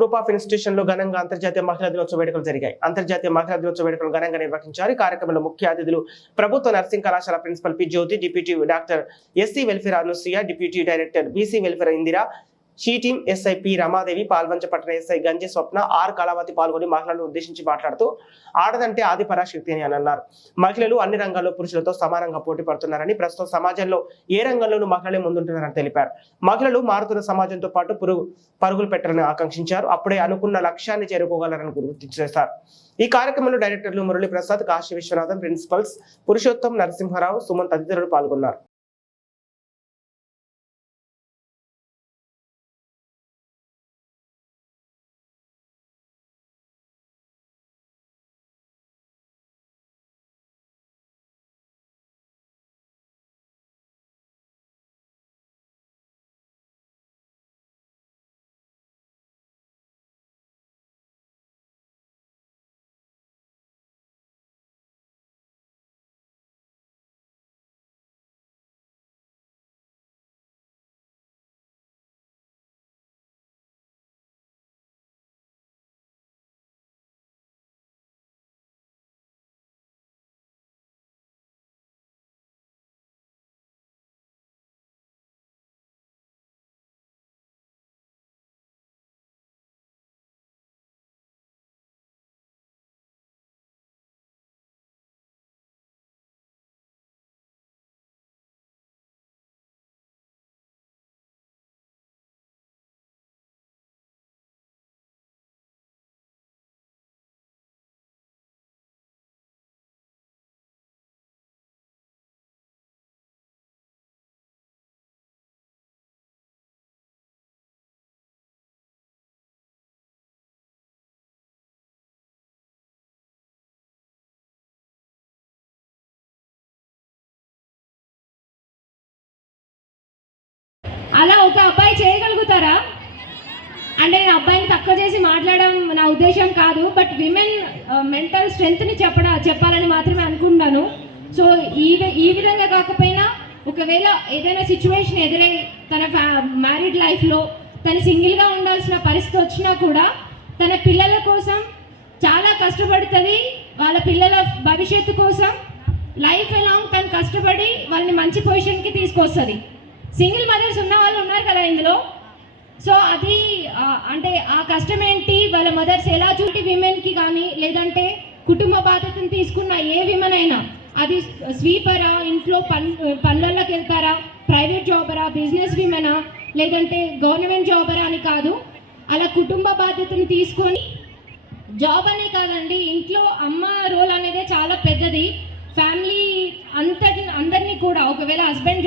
Group of institution లో ఘనంగా అంతర్జాతీయ మహిళా దినోత్సవ వేడుకలు జరిగాయి. అంతర్జాతీయ మహిళా దినోత్సవ వేడుకలు ఘనంగా నిర్వహించారు. కార్యక్రమంలో ముఖ్య అతిథులు ప్రభుత్వ నర్సింగ్ కళాశాల principal P Jyothi, deputy doctor SC welfare Anasuya, deputy director BC welfare Indira, she team SI P Ramadevi, Palvancha పట్టణ ఎస్ఐ గంజి స్వప్న, ఆర్ కళావతి పాల్గొని మహిళలను ఉద్దేశించి మాట్లాడుతూ ఆడదంటే ఆది పరాశక్తి అని అన్నారు. మహిళలు అన్ని రంగాల్లో పురుషులతో సమానంగా పోటీ పడుతున్నారని, ప్రస్తుతం సమాజంలో ఏ రంగంలోనూ మహిళలే ముందుంటున్నారని తెలిపారు. మహిళలు మారుతున్న సమాజంతో పాటు పరుగులు పెట్టాలని ఆకాంక్షించారు. అప్పుడే అనుకున్న లక్ష్యాన్ని చేరుకోగలరని గుర్తు చేశారు. ఈ కార్యక్రమంలో డైరెక్టర్లు మురళీ ప్రసాద్, కాశీ విశ్వనాథన్, ప్రిన్సిపల్స్ పురుషోత్తం, నరసింహారావు, సుమన్ తదితరులు పాల్గొన్నారు. అలా ఒక అబ్బాయి చేయగలుగుతారా అంటే నేను అబ్బాయిని తక్కువ చేసి మాట్లాడడం నా ఉద్దేశం కాదు, బట్ విమెన్ మెంటల్ స్ట్రెంగ్త్ని చెప్పాలని మాత్రమే అనుకుంటున్నాను. సో ఈ విధంగా కాకపోయినా ఒకవేళ ఏదైనా సిచ్యువేషన్ ఎదురై తన మ్యారీడ్ లైఫ్లో తను సింగిల్గా ఉండాల్సిన పరిస్థితి వచ్చినా కూడా తన పిల్లల కోసం చాలా కష్టపడుతుంది. వాళ్ళ పిల్లల భవిష్యత్తు కోసం లైఫ్ లాంగ్ తను కష్టపడి వాళ్ళని మంచి పొజిషన్కి తీసుకొస్తుంది. సింగిల్ మదర్స్ ఉన్న వాళ్ళు ఉన్నారు కదా ఇందులో. సో అది అంటే ఆ కష్టం ఏంటి, వాళ్ళ మదర్స్ ఎలా చూటి విమెన్కి కానీ లేదంటే కుటుంబ బాధ్యతను తీసుకున్న ఏ విమెన్ అయినా, అది స్వీపరా, ఇంట్లో పనులలోకి వెళ్తారా, ప్రైవేట్ జాబరా, బిజినెస్ విమెనా, లేదంటే గవర్నమెంట్ జాబరా అని కాదు, అలా కుటుంబ బాధ్యతను తీసుకొని జాబ్ అనే కాదండి, ఇంట్లో అమ్మ రోల్ అనేది చాలా పెద్దది. ఫ్యామిలీ అందరినీ కూడా ఒకవేళ హస్బెండ్